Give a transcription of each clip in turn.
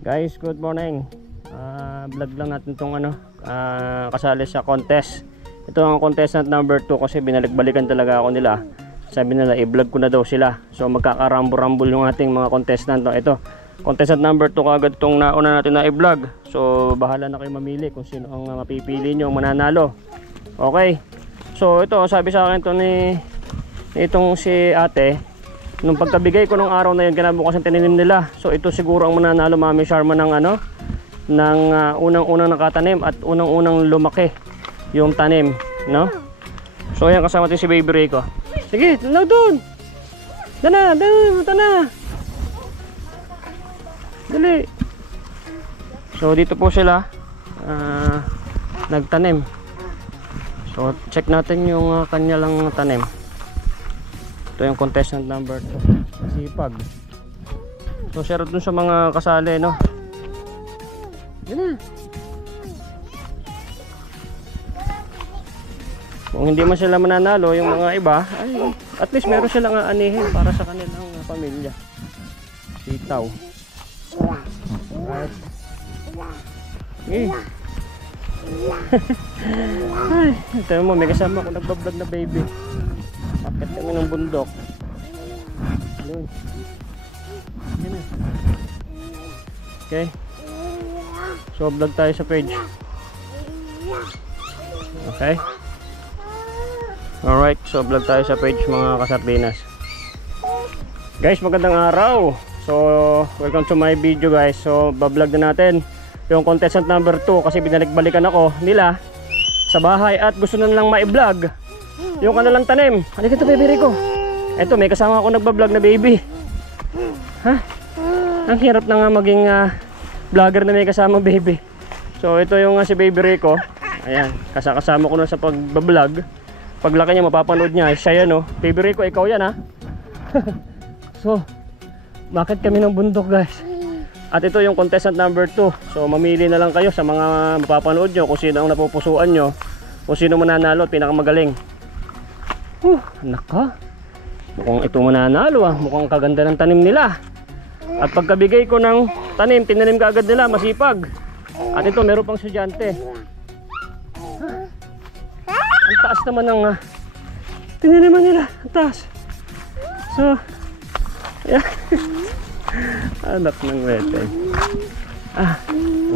Guys, good morning. Vlog lang natin tong kasali sa contest. Ito ang contestant number 2 kasi binalik-balikan talaga ako nila. Sabi nila i-vlog ko na daw sila. So magkakarambo-rambol yung ating mga contestant. Ito, contestant number 2 kagad itong nauna natin na i-vlog. So bahala na kayo mamili kung sino ang mapipili nyo ang mananalo. Okay. So ito, sabi sa akin to itong si ate. Nung pagkabigay ko nung araw na yun, kinabukasan tininim nila. So ito siguro ang mananalo, Mami Sharma, ng unang-unang nakatanim at unang-unang lumaki yung tanim, no? So ayan, kasama natin si Baby Rico. Sige, tanaw doon. Dana, tana. Dali. So dito po sila nagtanim. So check natin yung kanya lang tanim. Ito yung contestant number 2. Sipag. So share dun sa mga kasali, no? Yan na. Kung hindi man sila mananalo, yung mga iba, ay at least meron silang aanihin para sa kanilang pamilya. Sitaw. Right. Eh. Ay, ito mo, may kasama ko nagbablog na baby. Akit kami ng bundok. Ayun. Yan na. Okay. So vlog tayo sa page. Okay. Alright, so vlog tayo sa page mga kasardinas. Guys, magandang araw. So welcome to my video guys. So bablog na natin yung contestant number 2 kasi binalik-balikan ako nila sa bahay at gusto na lang ma-vlog yung kanilang tanim. Halika ito, Baby Rico. Eto, may kasama ako nagbablog na baby. Ha? Ang hirap na nga maging vlogger na may kasama baby. So ito yung si Baby Rico. Ayan, kasama ko na sa pagbablog. Paglaki niya mapapanood niya, siya yan, oh. Baby Rico, ikaw yan, ha. So bakit kami ng bundok guys? At ito yung contestant number 2. So mamili na lang kayo sa mga mapapanood nyo kung sino ang napupusuan nyo, kung sino mananalo at pinakamagaling. Naka, mukhang ito mananalo, mukhang kaganda ng tanim nila. At pagkabigay ko ng tanim, tinanim ka agad nila, masipag. At ito, meron pang estudyante. Ang taas naman ng tinaniman nila, ang taas. So yeah. Anak ng wete.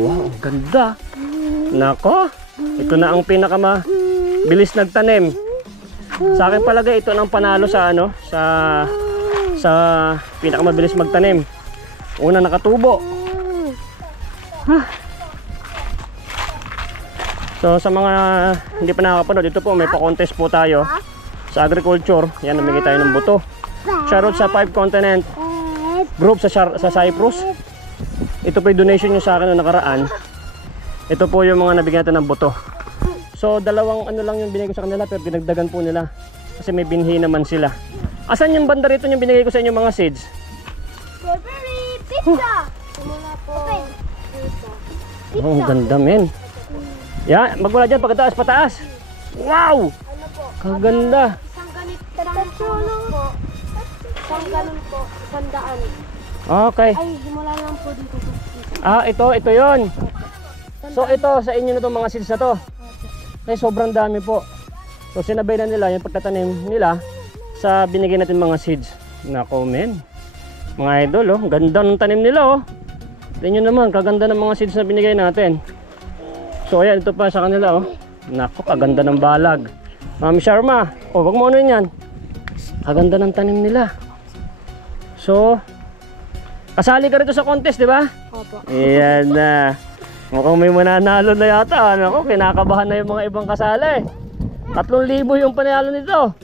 Wow, ang ganda. Nako, ito na ang pinakamabilis nagtanim. Sa akin palagay ito nang panalo sa sa pinakamabilis magtanim. Una nakatubo. So sa mga hindi pa nakakapanood, ito po may pa-contest po tayo sa agriculture. Yan, namigay tayo ng buto. Shoutout sa 5 Continent Group sa Cyprus. Ito po yung donation nyo sa akin noong nakaraan. Ito po yung mga nabigyan natin ng buto. So dalawang lang yung binigay ko sa kanila pero dinagdagan po nila kasi may binhi naman sila. Asan yung banda rito yung binigay ko sa inyo mga seeds? Strawberry pizza. Simula po. Pizza. Oh, ang ganda men. Yeah, magmula dyan pagkataas pataas. Wow! Ano po? Kaganda. Isang ganito lang po. Isang ganun po. 100. Okay. Ay, simula lang po dito. Ito yon. So ito sa inyo na itong mga seeds na to. Ay, sobrang dami po. So sinabay na nila yung pagtatanim nila sa binigay natin mga seeds. Nako men, mga idol, oh, ganda ng tanim nila, oh. Tingnan nyo naman, kaganda ng mga seeds na binigay natin. So ayan, ito pa sa kanila, oh. Nako, kaganda ng balag. Mami Sharma, oh, wag mo ano yan. Kaganda ng tanim nila. So kasali ka rito sa contest, di ba? Opo. Ayan na. Mukhang may mananalo na yata. Ako, kinakabahan na yung mga ibang kasali. 3,000 yung panalo nito.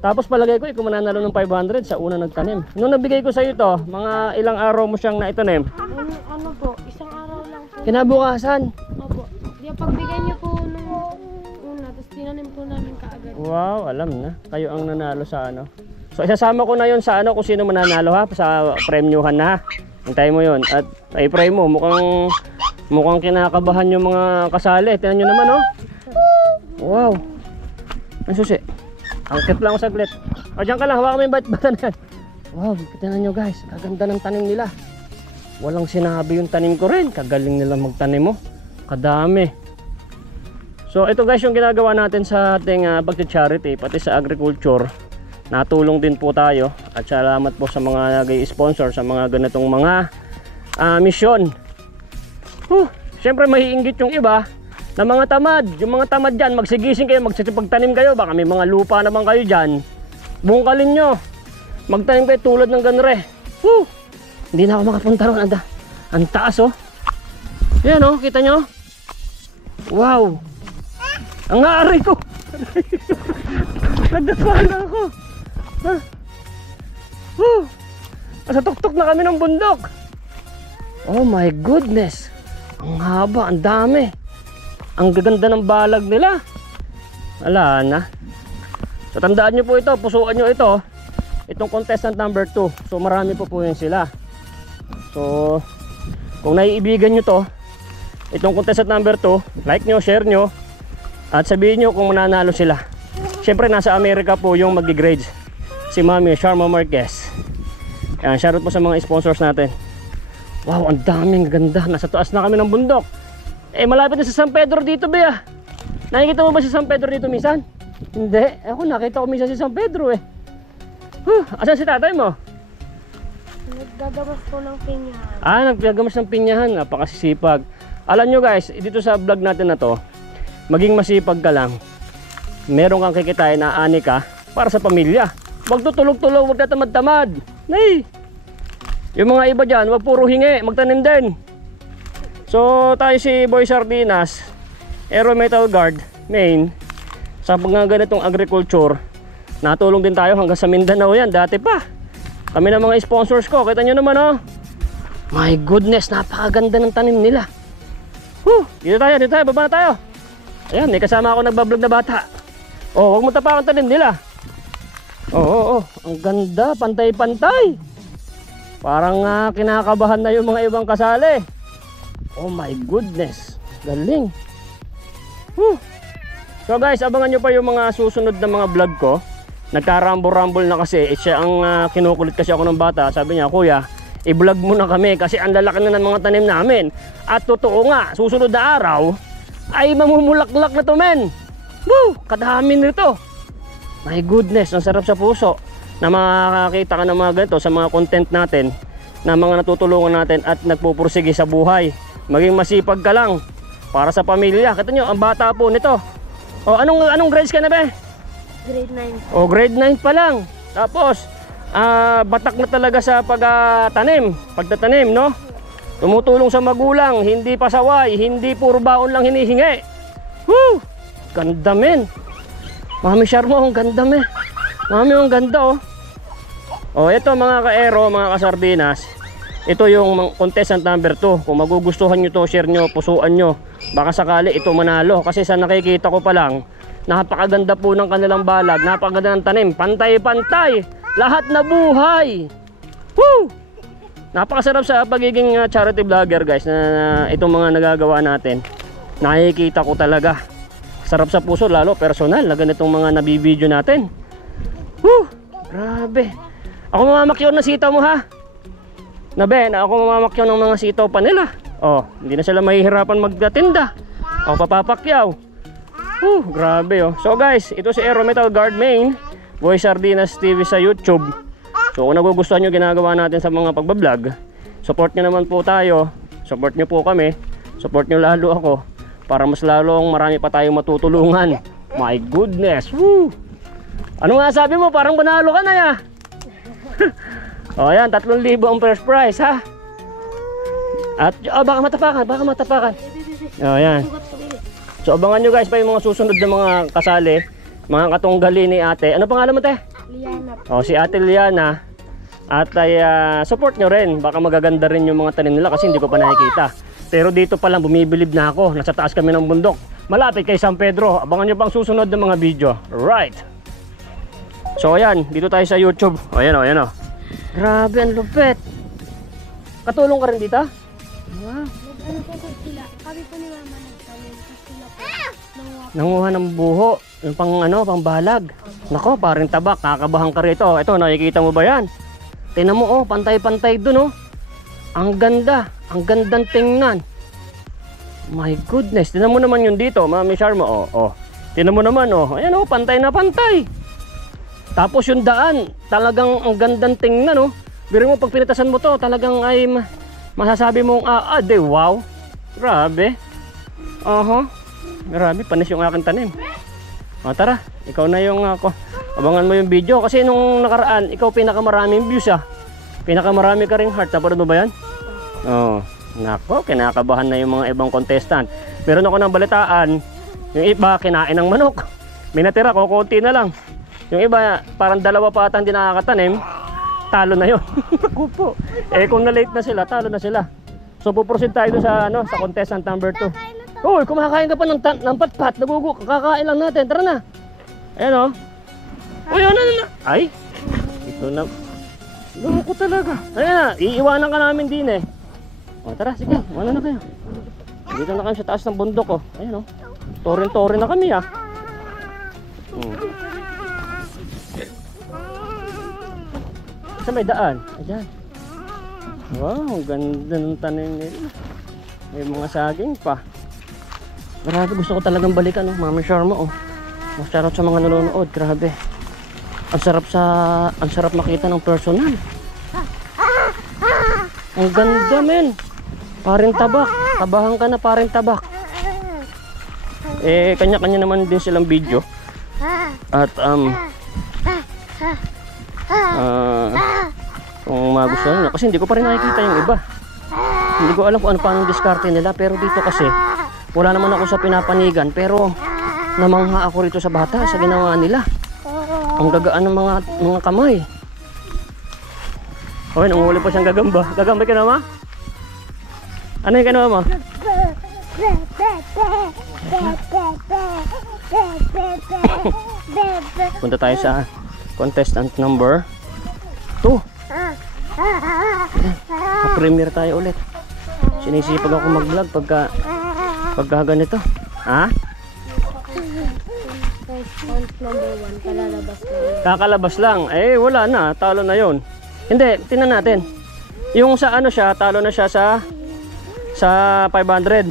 Tapos palagay ko, ikaw mananalo ng 500 sa una nagtanim. Nung nabigay ko sa iyo to, mga ilang araw mo siyang naitanim? Ano po? Isang araw lang po. Kinabukasan. Opo. Di pagbigay niyo po nung una, tapos tinanim po namin kaagad. Wow, alam na. Kayo ang nanalo sa ano. So isasama ko na yon sa ano kung sino mananalo ha. Sa premyuhan na ha. Hintayin mo yon. At i-pray mo. Mukhang kinakabahan yung mga kasali. Tingnan nyo naman, oh. Wow. Ang susi. Ang cute lang ako saglit. O, dyan ka lang. Hawakan mo yung batan na yan. Wow, tingnan nyo guys. Kaganda ng tanim nila. Walang sinabi yung tanim ko rin. Kagaling nila magtanim mo. Kadami. So ito guys yung ginagawa natin sa ating pagcha-charity pati sa agriculture. Natulong din po tayo at salamat po sa mga nag-i-sponsor sa mga ganitong mga misyon. Siyempre maiinggit yung iba na mga tamad. Yung mga tamad dyan, magsigising kayo, magsipagtanim kayo. Baka may mga lupa naman kayo dyan. Bungkalin nyo. Magtanim kayo tulad ng ganre. Hindi na ako makapunta ron. Ang taas oh. Yan oh, kita nyo. Wow. Ang aari ko. Nagdasal na ako. Nasa tuktok na kami ng bundok. Oh my goodness. Ang haba, ang dami. Ang gaganda ng balag nila. Wala na. So tandaan nyo po ito, pusuan nyo ito. Itong contestant number 2. So marami po yun sila. So kung naiibigan nyo to, itong contestant number 2, like nyo, share nyo, at sabihin nyo kung mananalo sila. Siyempre nasa Amerika po yung mag-grades, si Mami Sharma Marquez. Ayan, shoutout po sa mga sponsors natin. Wow, ang daming ganda. Nasa taas na kami ng bundok. Malapit na sa San Pedro dito ba? Nakikita mo ba si San Pedro dito minsan? Hindi, ako nakita ko minsan si San Pedro Asan si tatay mo? Nagdadamas po ng pinyahan. Nagdadamas ng pinyahan. Napakasisipag. Alam nyo guys, dito sa vlog natin na to, maging masipag ka lang. Meron kang kikitain na ani ka para sa pamilya. Huwag tutulog-tulog, huwag tatamad-tamad. Nay! Yung mga iba dyan, huwag puro hingi, magtanim din. So tayo si Boy Sardinas, Aero Metal Guard, Maine. Sa mga ganitong agriculture, natulong din tayo hanggang sa Mindanao yan, dati pa. Kami na mga sponsors ko, kita nyo naman oh. My goodness, napakaganda ng tanim nila. Dito tayo, baba na tayo. Ayan, may kasama ako nagbablog na bata. Oh, huwag mo tapakan tanim nila. Ang ganda, pantay-pantay. Parang kinakabahan na yung mga ibang kasali. Oh my goodness, galing. So guys, abangan nyo pa yung mga susunod na mga vlog ko. Nagkaramble-rumble na kasi. Siya ang kinukulit kasi ako ng bata. Sabi niya, kuya, i-vlog muna kami kasi ang lalaki na ng mga tanim namin. At totoo nga, susunod na araw ay mamumulaklak na to men. Kadami nito. My goodness, ang sarap sa puso na makakita ka ng mga ganito sa mga content natin, na mga natutulungan natin at nagpupursige sa buhay. Maging masipag ka lang para sa pamilya. Kita nyo, ang bata po nito. Anong grades ka na ba? Grade 9. Grade 9 pa lang. Tapos batak na talaga sa pagtatanim, no? Tumutulong sa magulang, hindi pasaway, hindi puro baon lang hinihingi. Ganda men. Mami Sharma, ang ganda men. Mami, ang ganda ito mga ka-aero, mga kasardinas. Ito yung contestant number 2. Kung magugustuhan nyo to, share nyo, pusuan nyo. Baka sakali ito manalo. Kasi sa nakikita ko pa lang, napakaganda po ng kanilang balag, napakaganda ng tanim, pantay-pantay, lahat na buhay. Napakasarap sa pagiging charity vlogger guys, na itong mga nagagawa natin. Nakikita ko talaga. Sarap sa puso, lalo personal na ganitong mga nabibideo natin. Grabe. Ako mamamakyaw na sitaw mo ha. Ako mamamakyaw ng mga sitaw pa nila. Hindi na sila mahihirapan magtinda. Ako papapakyaw. Grabe So guys, ito si Aero Metal Guard Maine, Boy Sardinas TV sa YouTube. So kung nagugustuhan nyo ginagawa natin sa mga pagbablog, support nyo naman po tayo. Support nyo po kami. Support nyo lalo ako para mas lalong marami pa tayong matutulungan. My goodness. Ano nga sabi mo? Parang panalo ka na ya. Ayan, 3,000 ang first prize ha. At baka matapakan. Ayan. So abangan nyo guys pa yung mga susunod na mga kasali, mga katunggali ni ate. Ano pangalan mo te? Liana. Si ate Liana. At ay support nyo rin. Baka magaganda rin yung mga tanim nila kasi hindi ko pa nakikita. Pero dito pa lang bumibilib na ako. Nasa taas kami ng bundok, malapit kay San Pedro. Abangan nyo pang susunod ng mga video. Right. So ayan, dito tayo sa YouTube. Ayan. Grabe, ang lupit. Katulong ka rin dito? Ano po sila? Kami po ni mama nagtanim. Sila po Nanguha ng buho. Yung pang balag. Nako, parang tabak. Kakabahan ka rito. Ito, nakikita mo ba yan? Tingnan mo pantay-pantay dun Ang ganda. Ang gandang tingnan. My goodness. Tingnan mo naman yun dito, Mami Sharma. Oh, oh. Tingnan mo naman, oh. Ayan, oh. Pantay na pantay. Tapos yung daan, talagang ang gandang tingnan, oh. Biro mo, pag pinitasan mo to, talagang ay masasabi mong, wow. Grabe. Grabe, panis yung aking tanim. O, tara. Ikaw na yung ako. Abangan mo yung video. Kasi nung nakaraan, ikaw pinakamaraming views, Pinakamarami ka ring heart. Napanood mo ba yan? Oo. Nako, kinakabahan na yung mga ibang contestant. Meron ako ng balitaan. Yung iba, kinain ng manok. May natira ko, konti na lang. Yung iba, parang dalawa pa ata hindi nakakatanim. Talo na yun. Naku po. Eh, kung na-late na sila, talo na sila. So, puproceed tayo doon sa, sa contestant number 2. Uy, kumakain ka pa ng patpat. Naguguk. Kakain lang natin. Tara na. Ayan, oh. Uy, ano. Ay. Ito na. Loko talaga. Ayan na. Iiwanan ka namin din eh. O, tara. Sige. Wala na kayo. Dito na kami sa taas ng bundok, oh. Ayan, oh. Torin-torin na kami, Sa may daan. Ayan. Wow, ganda ng tanim nila. May mga saging pa. Grabe, gusto ko talagang balikan, Mami Sharma, Shoutout sa mga nanonood, grabe. Ang sarap makita ng personal. Ang ganda, men. Paring tabak. Tabahan ka na, paring tabak. Eh, kanya-kanya naman din silang video. At kung magustuhan nyo, kasi hindi ko pa rin nakikita yung iba. Hindi ko alam kung ano paano diskarte nila, pero dito kasi wala naman ako sa pinapanigan, pero namangha ako rito sa bata sa ginawa nila. Ang gagaan ng mga kamay. Okay, nanguhuli pa siyang gagamba. Gagamba ka na, ma? Ano yung ganawa, ma? Punta tayo sa contestant number 2. Pa-premiere tayo ulit. Sinisipag ako mag-vlog pagka ganito. Ha? Number 1, kalalabas ko. Kakalabas lang. Eh, wala na. Talo na yon. Hindi, tingnan natin. Yung sa ano siya, talo na siya sa 500.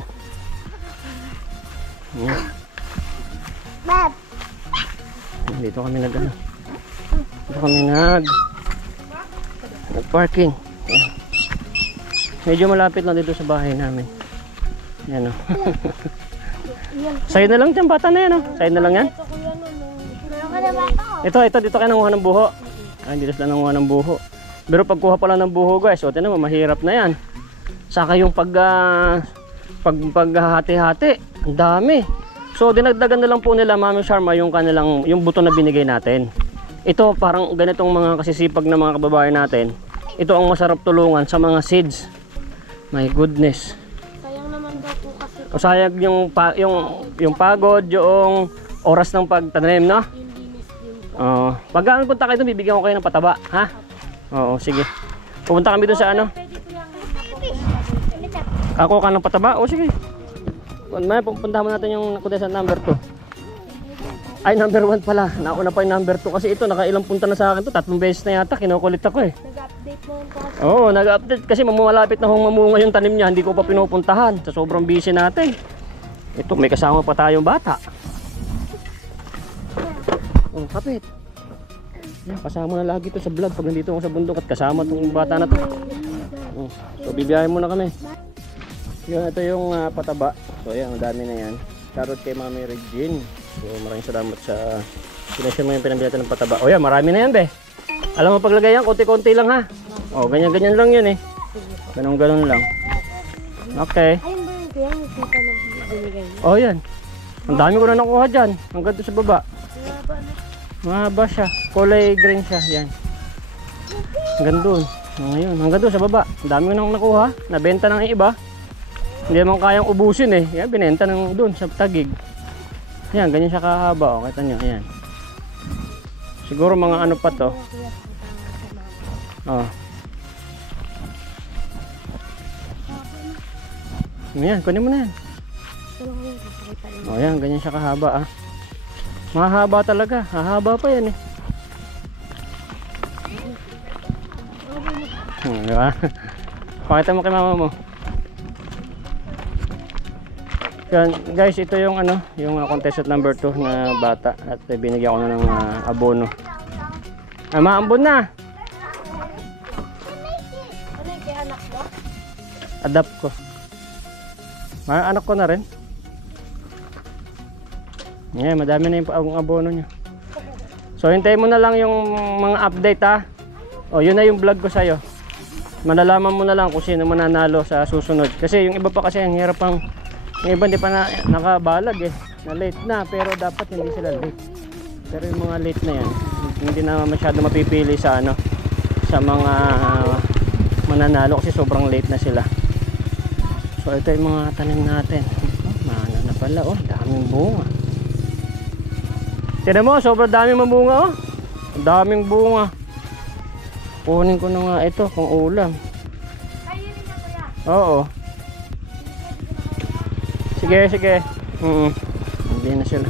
Dito kami nag-parking. Medyo malapit lang dito sa bahay namin. Yan, Sa'yo na lang dyan, bata na yan, Sa'yo na lang yan. Ito, dito kayo nanguha ng buho. Ay, dito sila nanguha ng buho. Pero pagkuha pala ng buho, guys, tinan mo, mahirap na yan. Saka yung paghahati-hati, ang dami. So, dinagdagan na lang po nila, Mami Sharma, yung buto na binigay natin. Ito, parang ganitong mga kasisipag na mga kababayan natin. Ito ang masarap tulungan sa mga seeds. My goodness. Sayang naman daw po kasi. O sayang yung pagod, yung oras ng pagtanim, no? Pag punta kayo doon, bibigyan ko kayo ng pataba, ha? Oo, sige. Pupunta kami doon sa ano? Ako ka ng pataba? O sige. Pupuntahan mo natin yung contestant number 2. Ay, number 1 pala. Nauna pa yung number 2 kasi ito, nakailang punta na sa akin to. 3 beses na yata, kinukulit ako Nag-update mo po. Oo, nag-update kasi mamalapit na mamunga yung tanim niya. Hindi ko pa pinupuntahan sa sobrang busy natin. Ito, may kasama pa tayong bata. Oh, kapit. Yan, kasama na lagi ito sa vlog pag nandito ako sa bundok at kasama itong bata na to. So, bibiyahin muna kami. Yun, ito yung pataba. So, yan, ang dami na yan. Shoutout kay Mami Regine. So, maraming salamat sa sinasya mo yung pinambilatan ng pataba. O yan, marami na yan, be. Alam mo paglagay yan, konti-konti lang, ha. O, ganyan-ganyan lang yun, Ganon-ganon lang. Okay. Ayun ba yung kaya yung kita na binigay niya? O, yan. Ang dami ko na nakuha dyan. Hanggang doon sa baba. Mahaba siya. Kulay green siya. Yan. Hanggang doon. Ngayon, hanggang doon sa baba. Ang dami ko nang nakuha. Nabenta ng iba. Hindi naman kayang ubusin, Yan, binenta ng doon sa Tagig. Yan, ganyan siya kahaba. O, kita nyo. Ayan. Siguro mga ano pa to. Oh. Ayan, kunin mo na yan. O, yan, ganyan siya kahaba, Mahaba talaga. Hahaba pa yan, Diba? Pakita mo kay mama mo. Yan, guys, ito yung ano, yung contestant number 2 na bata at binigyan ko na ng abono. Maambon na. Ano yung kay anak mo? Adapt ko. Anak ko na rin. Yeah, madami na yung abono niya. So hintayin mo na lang yung mga update ha. O yun na yung vlog ko sa'yo. Malalaman mo na lang kung sino mananalo sa susunod. Kasi yung iba pa kasi ang hirap pang, yung iba hindi pa na, nakabalag eh. Na late na pero dapat hindi sila late. Pero yung mga late na yan, hindi na masyado mapipili sa ano, sa mga mananalo kasi sobrang late na sila. So ito yung mga tanim natin. Mana na pala oh, daming bunga. Tignan mo, sobrang daming mamunga oh. Ang daming bunga. Kunin ko na nga ito kung ulam. Kayo rin na kuya. Oo. Sige, sige. Hindi na sila.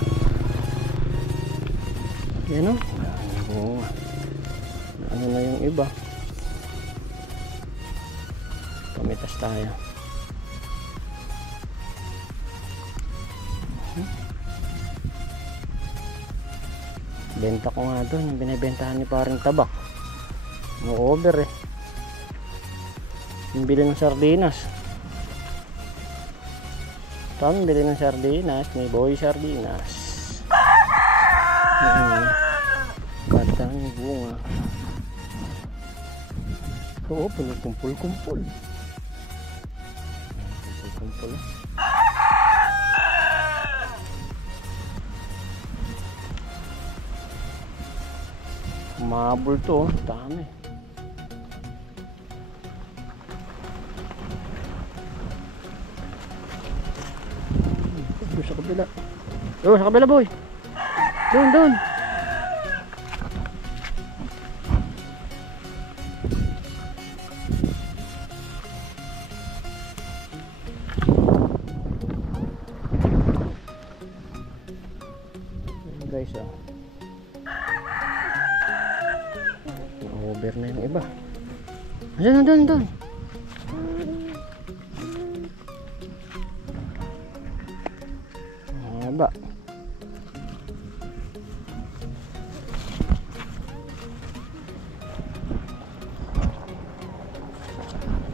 Yan o. Bunga. Ano na yung iba? Pamitas tayo. Benta ko nga doon, yung binibentahan ni parang tabak. Mo-over eh. Yung bili ng sardinas. Ito bili ng sardinas, may boy sardinas. Batang bunga. Oo, kumpul-kumpul. Kumpul-kumpul. Mabul to, dami. Sa kabila. Oh, sa kabila boy. Doon, doon. Guys, over na yung iba. Ayan, doon, doon. Haba.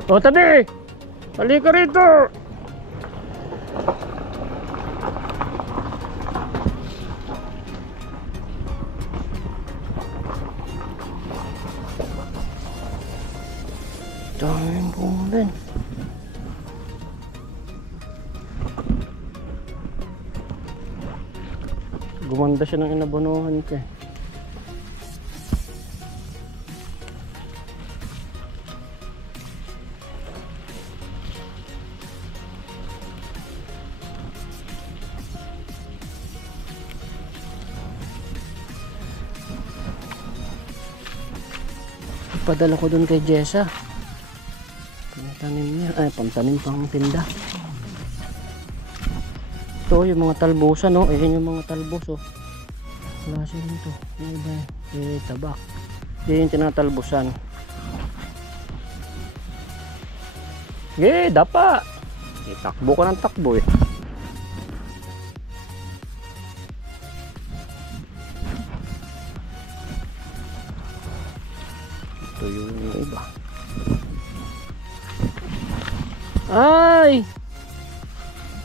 O, tabi! Halika rito! Daming bunga din. Gumanda siya ng inabonohan ko eh. Ipadala ko dun kay Jessa. Pangtanim niya, ay pangtanim pang tinda. Ito yung mga talbusan no, ayan yung mga talbos oh. Klase rin to. Ano ba? Tabak. Yan yung tinatalbusan. Dapa. Takbo ko ng takbo eh. Ito yung iba. Ay!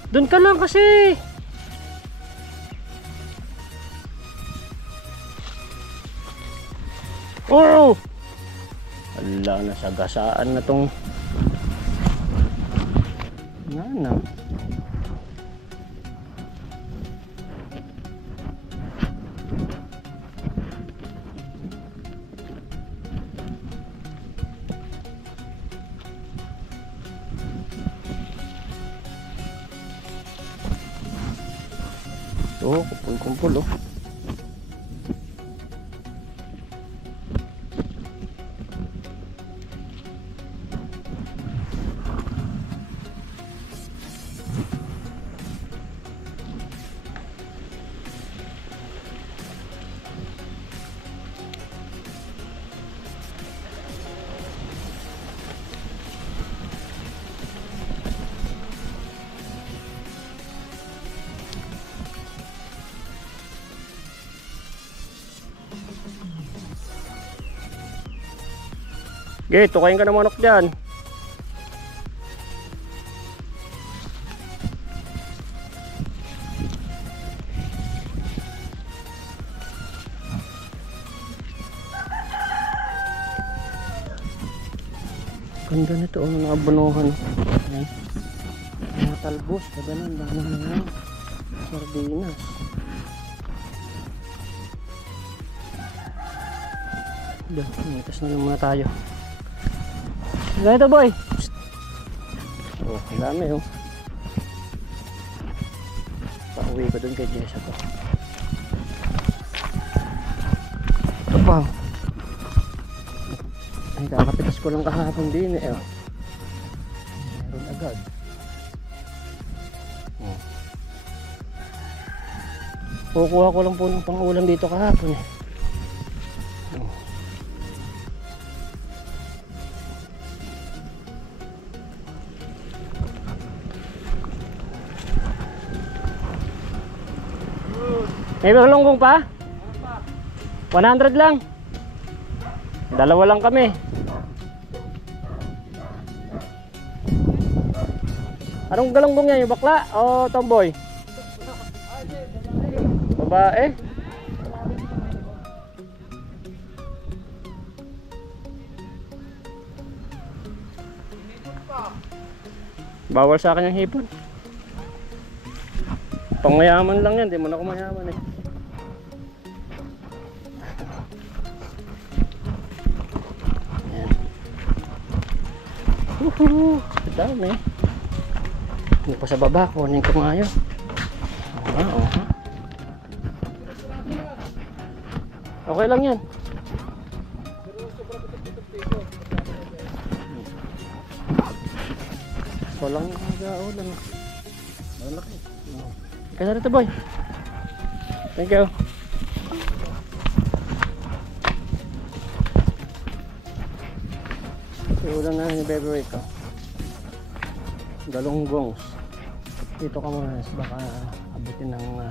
Doon ka lang kasi. Oh! Wala na, sagasaan na tong nana. Oh, kumpul-kumpul oh. Okay, tukayin ka ng manok dyan. Ganda nito, mga abunuhan. Ayan. Mga talbos, ganun, dami na sardinas. Diyan, mitas na lang muna tayo. Ganito boy. Psst. Oh, ang dami oh. Pauwi ko dun kay Jessa to. Ito pa. Ay, kakapitas ko lang kahapon din eh. Meron agad. Oh. Kukuha ko lang po ng pang-ulam dito kahapon eh. Oh. May balonggong pa? 100 lang. Dalawa lang kami. Anong galunggong yan? Yung bakla o tomboy? Babae? Bawal sa akin yung hipon. Pangmayaman lang yan, di mo na ako mayaman eh. Woohoo! Dami. Hindi pa sa baba, kunin ko nga yun. Oo. Okay lang yan. Walang mag-aulan. Malaki. Kaya na rito boy. Thank you. Ulan na ni Bebe ko. Galunggongs. Dito ka muna, baka abutin ng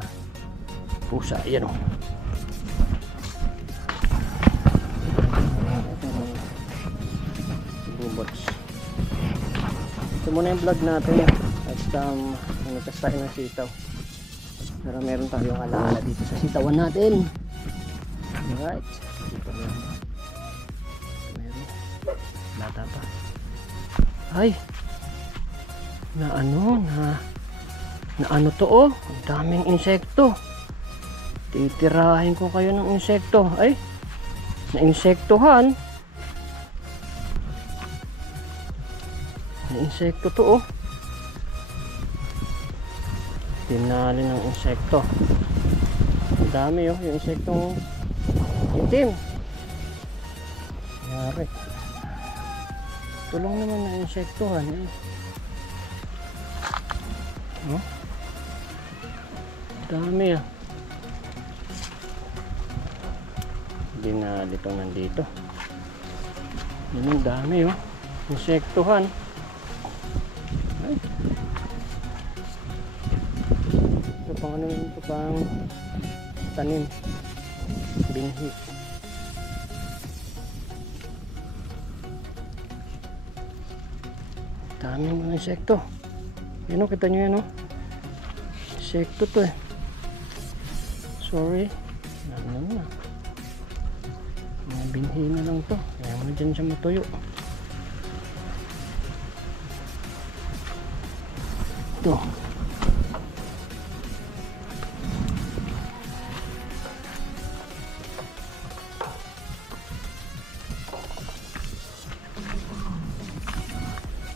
pusa. Yan o. Bubots. Ito muna yung vlog natin. At nagtas tayo ng sitaw. Pero meron tayong alaala dito sa sitawan natin. Alright. Dito meron. Bata pa. Ay. Na ano to oh. Ang daming insekto. Titirahin ko kayo ng insekto. Ay. Na insektohan. Na insekto to oh. Tinali ng insekto. Ang dami oh. Yung insektong itim. Yari. Tulong naman na insektohan eh. Oh? Dami ah. Hindi na dito nandito. Yan ang dami oh. Insektohan. Ay. Ito pang ano ito pang tanim. Binhi. Daming mga insekto. Yan o, kita nyo yan o. Insekto to eh. Sorry. Ano na. Mga binhi na lang to. Kaya mo na dyan siya matuyo. Ito.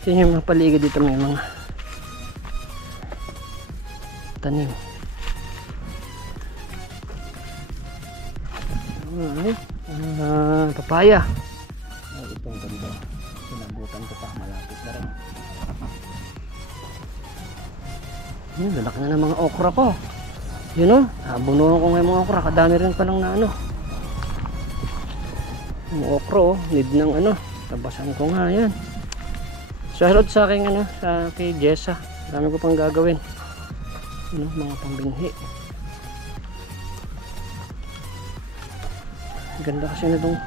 Yan yung mga paligid dito, may mga tanim. Ay, papaya. Ay, itong ganda. Sinabutan ko pa, malapit na rin. Yun, lalaki na ng mga okra ko. Yun o, abunuhan ko ngayon mga okra. Kadami rin palang na ano. Yung okra o, need ng ano. Tabasan ko nga yan. Shoutout sa aking ano, sa kay Jessa. Dami ko pang gagawin. Ano, mga pambinhi. Ganda kasi na itong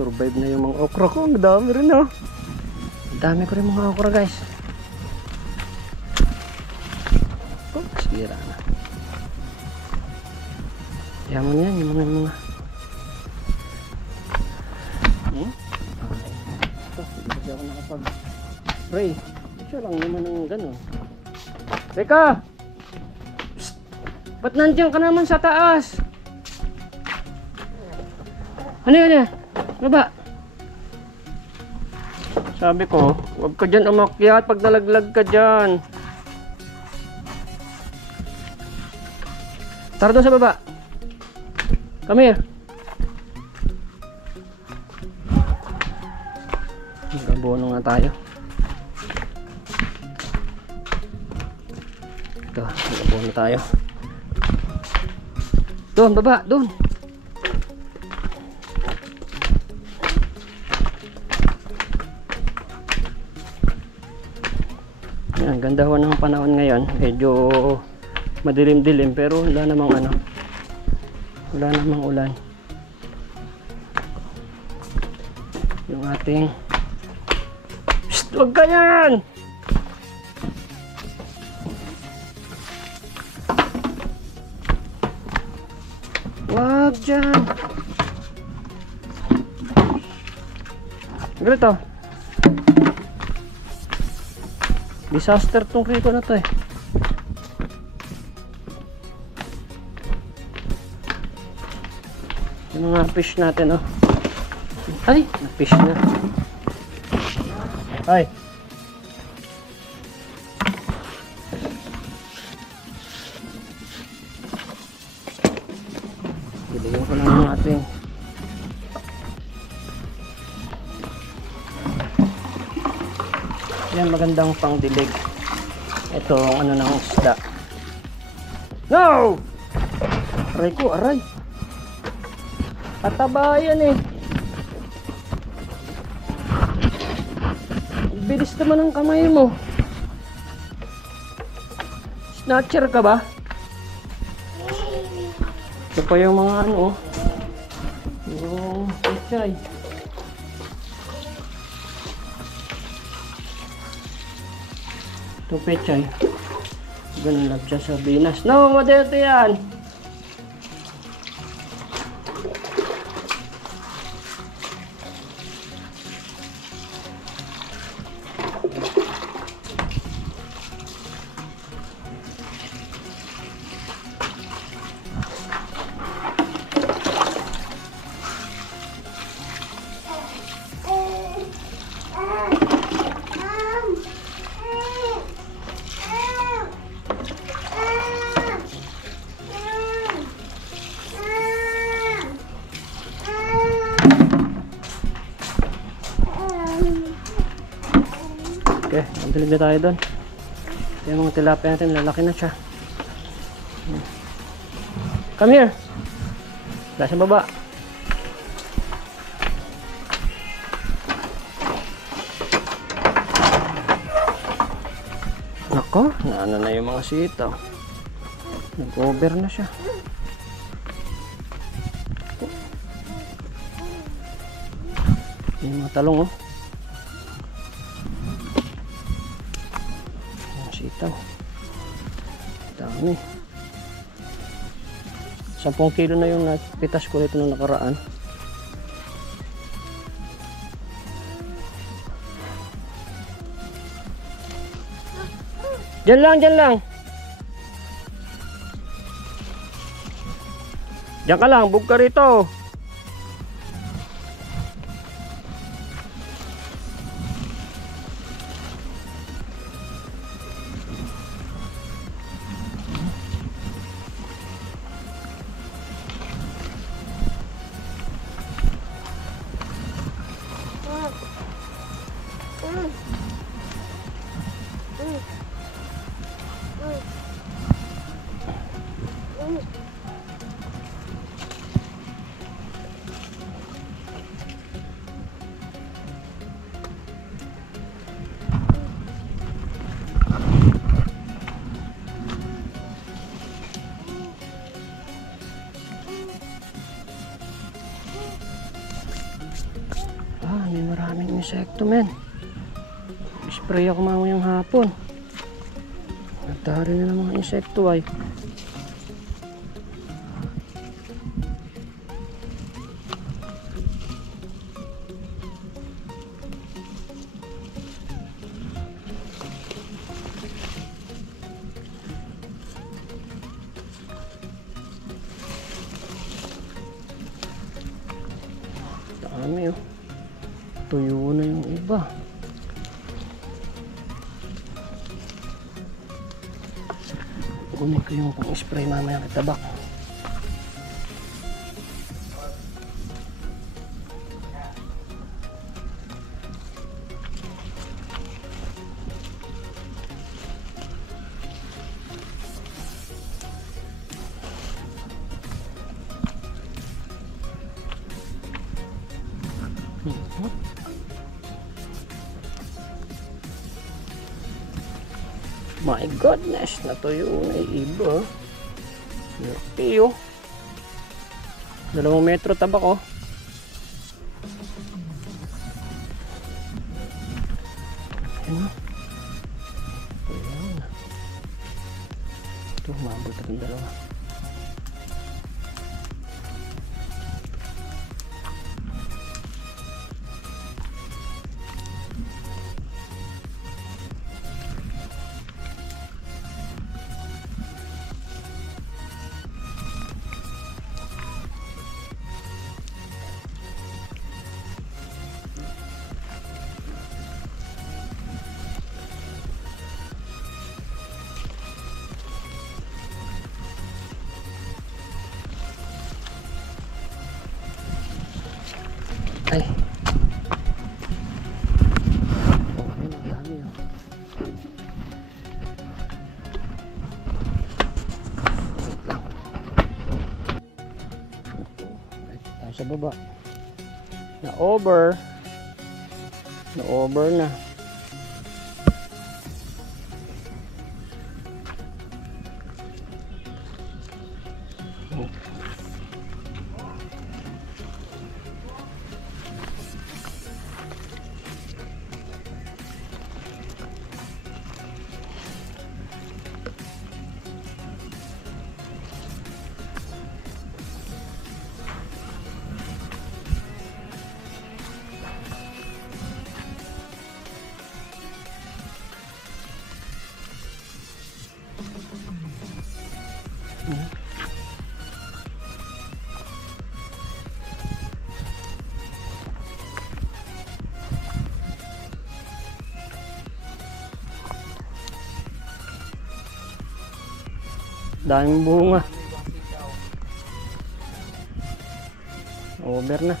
nakasurvive na yung mga okra ko. Ang dami rin oh. Ang dami ko rin mga okra guys. Oh, sira na. Yaman yan yung mga ito, hindi ako nakapag-pray. Siya lang naman ang gano'n. Teka! Psst! Ba't nandiyan ka naman sa taas? Ano yun? Baba! Sabi ko, huwag ka dyan umakyat pag nalaglag ka dyan. Tara doon sa baba. Come here. Nag-abono nga tayo. Ito, nag-abono tayo. Doon, baba, doon. Yan, ganda ho ng panahon ngayon. Medyo madilim-dilim pero wala namang ano. Wala namang ulan. Yung ating psst, huwag ka yan! Huwag dyan! Ganito. Disaster tong rito na to eh. Yung mga fish natin oh. Ay, na-fish na. Ay. Bibigyan ko lang yung ating yan, magandang pangdilig. Ito ang ano ng isda. No! Aray ko, aray. Pataba yan eh. Bilis naman ang kamay mo. Snatcher ka ba? Ito pa yung mga ano. Yung pechay. Ito pechay. Ganun lang siya sa binas. No, madito yan. Okay, magdilig na tayo doon. Yung mga tilapia natin, lalaki na siya. Come here. Nasa baba. Nako, naano na yung mga sitaw. Nag-over na siya. Yung mga talong oh. Sitaw. Dami. 10 kilo na yung napitas ko dito nung nakaraan. Diyan lang, diyan lang. Diyan ka lang, bug ka rito. to men. Spray ako mamayang hapon. Nagtari na ng mga insekto ay. Dami oh. Tuyo na yung iba. Kunin ko yung pang-spray mamaya ng tabak. My goodness, natuyo na yung iba. Tiyo. 2 metro tabak oh. Ayan oh. Ayan. Ito, mabot ang 2. Ay. Okay, nagdami oh. Tayo sa baba. Na-over na. Daming bunga. Over na.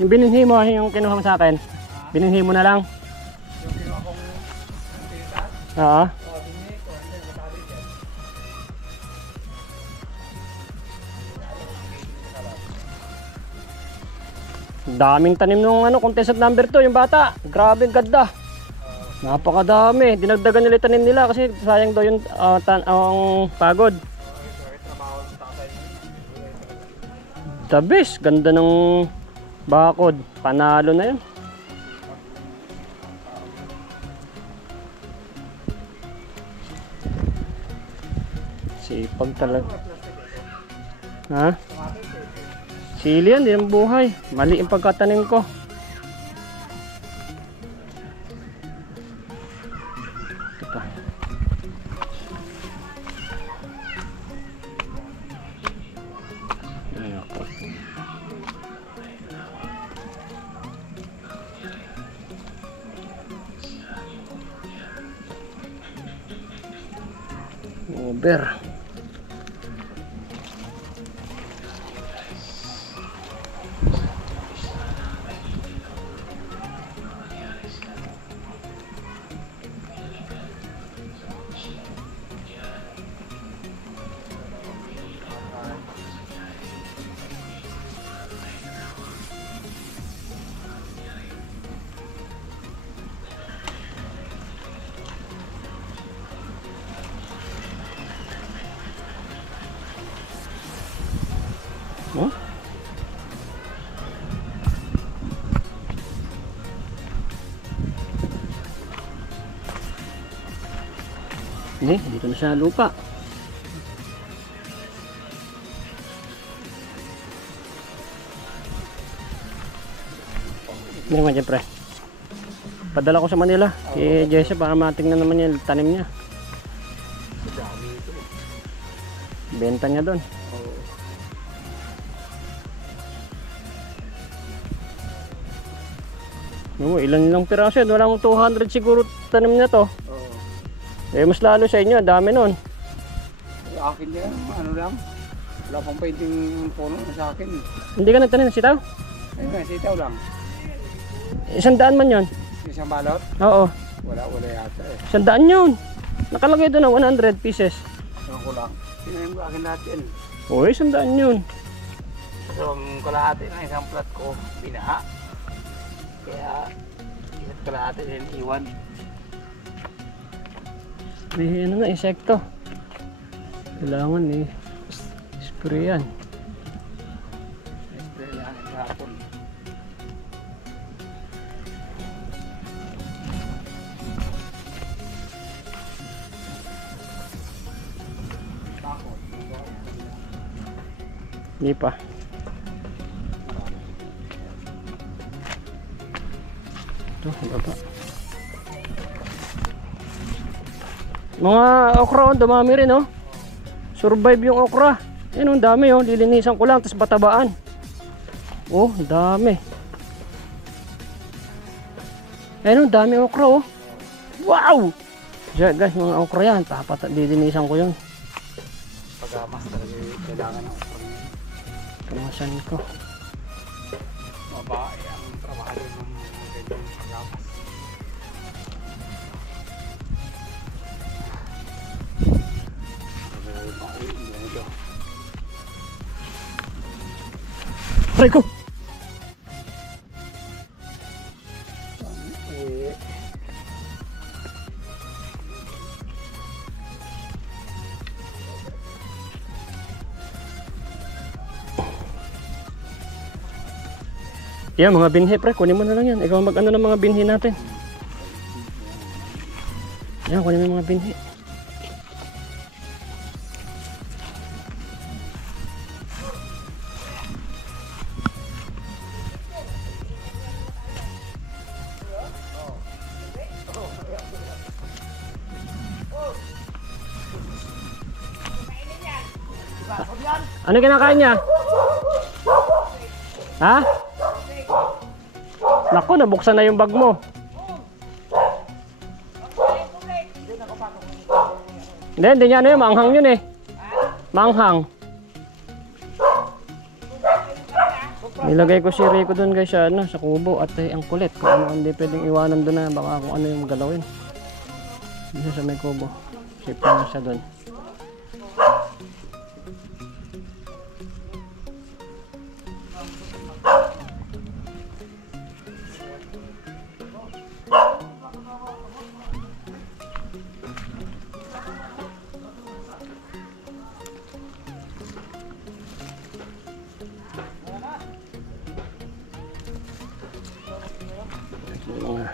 Yung bininhi mo, yung kinuha mo sa akin, bininhi mo na lang. Yung kinuha kong tita. Oo. Daming tanim nung contestant number 2 yung bata. Grabe ganda. Napakadami. Dinagdagan nila yung tanim nila kasi sayang daw yung ang pagod. The best. Ganda ng bakod. Panalo na yun. Sipag talaga. Ha? Sili yan, di ang buhay. Mali yung pagkatanim ko. Ito pa. Ayan ako. Over. Hindi, dito na sa lupa. Hindi naman dyan, pre. Padala ko sa Manila. Kay Jesse para matingnan naman niya yung tanim niya. Dami ito. Benta niya doon. Oo. Ilan lang piraso yan. Walang 200 siguro tanim niya to. Oo. Eh, mas lalo sa inyo. Dami nun. Sa akin yan, ano lang. Wala pang pwedeng puno na sa akin. Hindi ka nagtanim ng sitaw? Ayun, sitaw lang. 100 man yun. Isang balot, Oo. wala yata eh. 100 yun. Nakalagay doon na 100 pieces. Ewan ko lang. Tinayin ko akin lahat yan. Oo, 100 yun. So, ang kalahati ng isang plat ko, binaha. Kaya, isa't kalahati din iwan. May ano na, insekto. Kailangan eh. Spray yan. Spray lang sa hapon. Hindi pa. Ito, baba. Mga okra, oh, dumami rin, oh. Survive yung okra. Yan, ang dami, oh. Lilinisan ko lang, tapos batabaan. Oh, dami. Ayun, dami okra, oh. Wow! Diyan, guys, mga okra yan. Lilinisan ko yun. Pagamas talaga kailangan ng okra. Kamasan ko. Babae ang trabaho ng ganyan pagamas. Aray ko! Yan, mga binhi, pre. Kunin mo na lang yan. Ikaw mag-ano ng mga binhi natin. Yan, kunin mo yung mga binhi. Ano kinakain niya? Ha? Naku, nabuksan na yung bag mo. Hindi niya ano yun, manghang yun eh. Manghang. Nilagay ko si Rico doon guys sa, ano, sa kubo at ang kulit. Kung ano hindi pwedeng iwanan doon na baka kung ano yung galawin. Dito sa may kubo. Sip na siya doon. Mga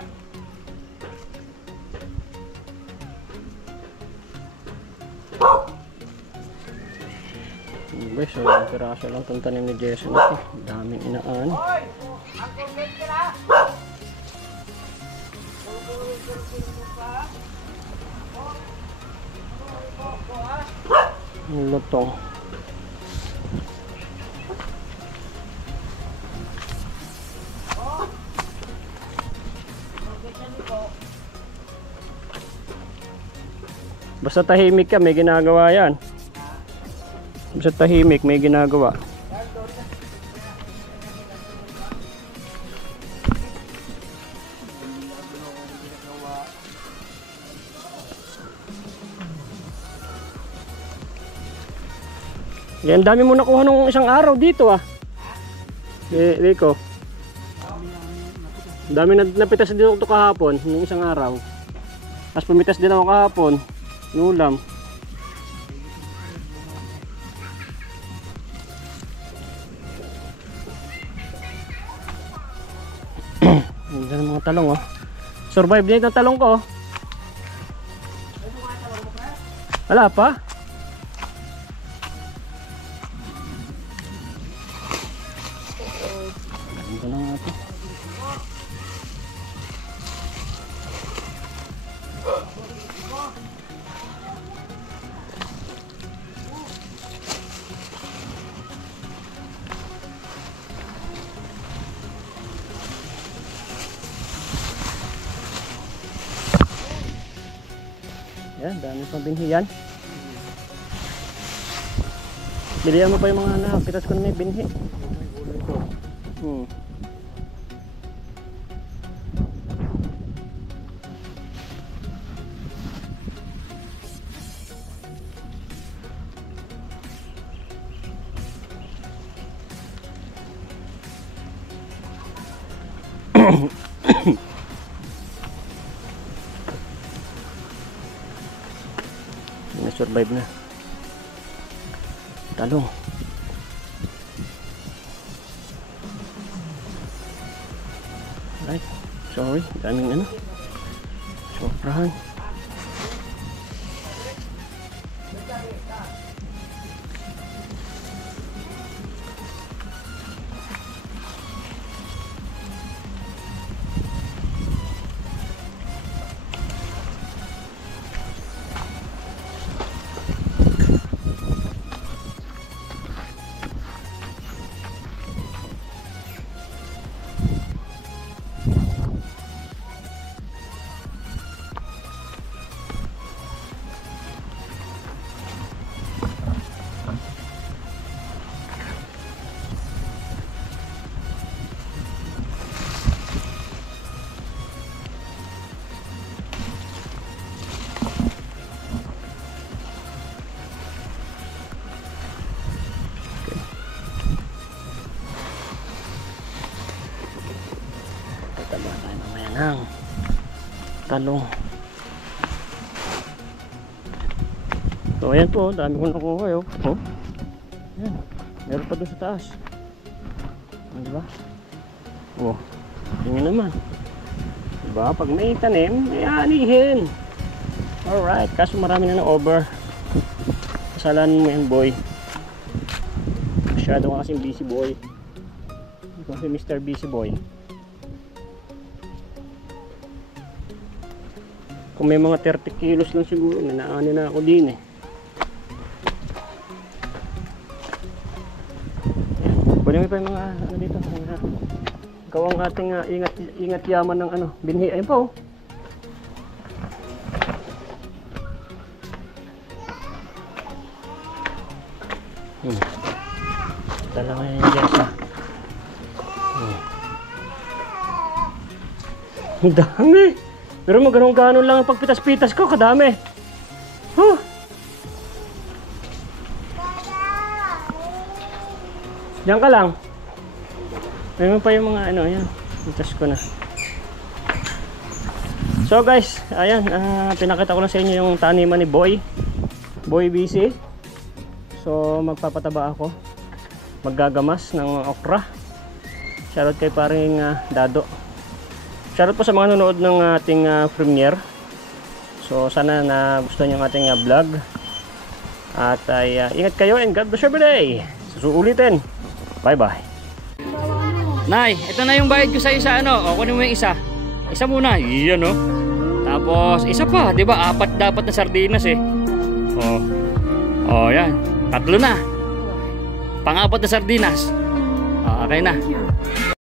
guys, so yung piraso lang itong tanim ni Jason ito. Daming inaan. Lutong. Basta tahimik ka, may ginagawa yan. Basta tahimik, may ginagawa. Yan, dami mo nakuha nung isang araw dito ah. Rico. Dami na napitas din ako kahapon nung isang araw. Tapos pumitas din ako kahapon. Nulam. Ganda ng mga talong oh. Survive din ang talong ko oh. Wala pa? Ito na nga ito. Yan, dami pang binhi yan. Bilihan mo pa yung mga anak. Pitas ko na may binhi. Na-survive na. Talong. Right. Sorry. Daming ano. Sobrahan. Tataba tayo mamaya ng talong. So ayan po, dami kong nakuha yun. Oh. Ayan, meron pa doon sa taas. Diba? Oh, tingnan naman. Diba? Pag may tanim, may anihin. Alright, kaso marami na over. Kasalanan mo yan, boy. Masyado ka kasing busy boy. Ikaw si Mr. Busy Boy. Kung may mga 30 kilos lang siguro, nanaani na ako din eh. Kunin mo pa yung mga ano dito. Ikaw ang ating ingat yaman ng ano, binhi. Ayun pa oh. Dalawa yan dyan sa ang dami. Pero magano'n-ganon lang ang pagpitas-pitas ko, kadami. Huh. Diyan ka lang. Mayroon pa yung mga ano, ayan. Pitas ko na. So guys, ayan, pinakita ko lang sa inyo yung taniman ni Boy BC. So magpapataba ako. Maggagamas ng okra. Shoutout kay paring Dado. Shoutout po sa mga nanonood ng ating premiere. So sana na gusto niyo ang ating vlog. At ay ingat kayo and God bless every day. Susuulitin. Bye bye. Nay, ito na yung bayad ko sa isa ano. O kunin mo yung isa. Isa muna. Iyan no. Tapos isa pa, 'di ba? 4 dapat na sardinas eh. Oh, yan. 3 na. Pang-4 na sardinas. Okay na.